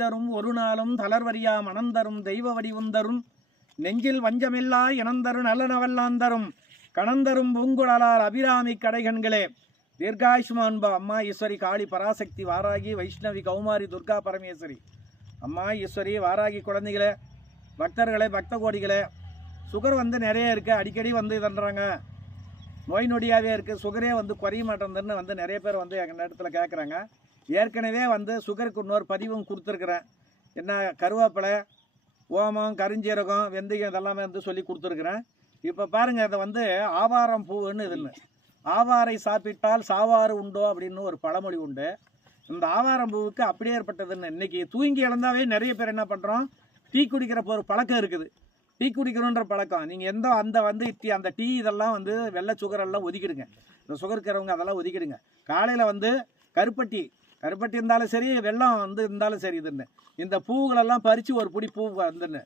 தரும் ஒரு நாளும் தளர்வரியா மனந்தரும் தெய்வ வடிவுந்தரும் நெஞ்சில் வஞ்சமில்லா இனந்தரும் நல்லனவல்லாந்தரும் கணந்தரும் பூங்குழலார் அபிராமி கடைகண்களே தீர்காயுஷ்மான்பா அம்மா ஈஸ்வரி காளி பராசக்தி வாராகி வைஷ்ணவி கௌமாரி துர்கா பரமேஸ்வரி அம்மா ஈஸ்வரி வாராகி குழந்தைகளே பக்தர்களே பக்த கோடிகளே சுகர் வந்து நிறைய இருக்குது, அடிக்கடி வந்து இதுன்றாங்க, நோய் நொடியாகவே இருக்குது, சுகரே வந்து குறைய மாட்டேங்குதுன்னு வந்து நிறைய பேர் வந்து எங்கள் இடத்துல கேட்குறாங்க. ஏற்கனவே வந்து சுகருக்கு இன்னொரு பதிவும் கொடுத்துருக்குறேன். என்ன கருவேப்பிலை, ஓமம், கருஞ்சீரகம், வெந்தயம் இதெல்லாமே வந்து சொல்லி கொடுத்துருக்குறேன். இப்போ பாருங்கள், அதை வந்து ஆவாரம் பூவுன்னு இதுன்னு ஆவாரை சாப்பிட்டால் சாவாறு உண்டோ அப்படின்னு ஒரு பழமொழி உண்டு. இந்த ஆவாரம் பூவுக்கு அப்படியே ஏற்பட்டதுன்னு இன்றைக்கி தூங்கி இழந்தாவே நிறைய பேர் என்ன பண்ணுறோம், டீ குடிக்கிற ஒரு பழக்கம் இருக்குது. டீ குடிக்கணுன்ற பழக்கம் நீங்கள் எந்த அந்த டீ இதெல்லாம் வந்து வெள்ளை சுகரெல்லாம் ஒதுக்கிடுங்க. இந்த சுகர் இருக்கிறவங்க அதெல்லாம் ஒதுக்கிடுங்க. காலையில் வந்து கருப்பட்டி இருந்தாலும் சரி, வெள்ளம் வந்து இருந்தாலும் சரி, இதுன்னு இந்த பூவுகளெல்லாம் பறித்து ஒரு பிடி பூ வந்துன்னு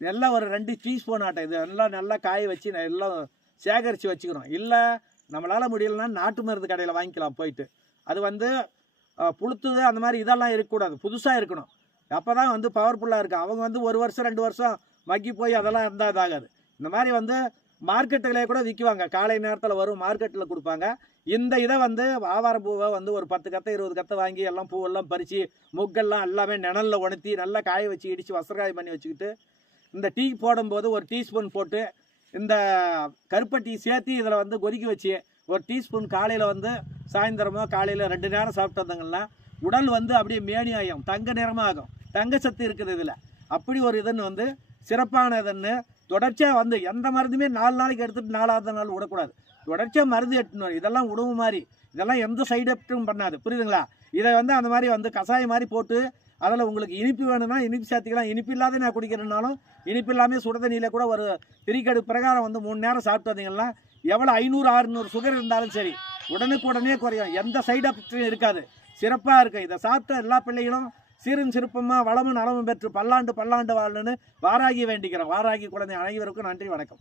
எல்லாம் ஒரு 2 டீஸ்பூன் ஆட்டை இது எல்லாம் நல்லா காய வச்சு எல்லாம் சேகரித்து வச்சுக்கிறோம். இல்லை நம்மளால் முடியலன்னா நாட்டு மருந்து கடையில் வாங்கிக்கலாம் போயிட்டு. அது வந்து புளுத்துது அந்த மாதிரி இதெல்லாம் இருக்கக்கூடாது, புதுசாக இருக்கணும். அப்போ தான் வந்து பவர்ஃபுல்லாக இருக்கும். அவங்க வந்து 1 வருஷம் 2 வருஷம் மக்கி போய் அதெல்லாம் இருந்தால் இதாகாது. இந்த மாதிரி வந்து மார்க்கெட்டுகளே கூட விற்குவாங்க, காலை நேரத்தில் வரும் மார்க்கெட்டில் கொடுப்பாங்க. இந்த இதை வந்து ஆவாரம் பூவை வந்து ஒரு 10 கத்தை 20 கத்தை வாங்கி எல்லாம் பூவெல்லாம் பறித்து முக்கெல்லாம் எல்லாமே நிழலில் உணர்த்தி நல்லா காய வச்சு இடித்து வஸ்திரகாயம் பண்ணி வச்சுக்கிட்டு இந்த டீ போடும்போது ஒரு டீஸ்பூன் போட்டு இந்த கருப்பட்டி சேர்த்து இதில் வந்து கொதிக்க வச்சு ஒரு டீஸ்பூன் காலையில் வந்து சாயந்தரமோ காலையில் 2 நேரம் சாப்பிட்டு வந்தாங்கன்னா உடல் வந்து அப்படியே மேனியாகும், தங்க நிறமாக ஆகும். தங்க சத்து இருக்குது இதில். அப்படி ஒரு இதுன்னு வந்து சிறப்பானதுன்னு தொடர்ச்சியாக வந்து எந்த மருந்துமே 4 நாளைக்கு எடுத்துகிட்டு 4ஆவது நாள் விடக்கூடாது. தொடர்ச்சியாக மருந்து எடுத்துணும். இதெல்லாம் உணவு மாதிரி, இதெல்லாம் எந்த சைடு எஃபெக்டும் பண்ணாது, புரியுதுங்களா? இதை வந்து அந்த மாதிரி வந்து கஷாயம் மாதிரி போட்டு அதில் உங்களுக்கு இனிப்பு வேணும்னா இனிப்பு சேர்த்துக்கலாம். இனிப்பு இல்லாத நான் குடிக்கிறேன்னாலும் இனிப்பு இல்லாமல் சுட தண்ணியில் கூட ஒரு திரிக்கடு பிரகாரம் வந்து 3 நேரம் சாப்பிட்டு வந்தீங்கன்னா எவ்வளோ 500-600 சுகர் இருந்தாலும் சரி உடனே குறையும். எந்த சைடு எஃபெக்டும் இருக்காது, சிறப்பாக இருக்கும். இதை சாப்பிட்ட எல்லா பிள்ளைகளும் சீரும் சிறப்புமாக வளமும் நலமும் பெற்று பல்லாண்டு வாழணுன்னு வாராகி வேண்டிக்கிறேன். வாராகி குழந்தை அனைவருக்கும் நன்றி, வணக்கம்.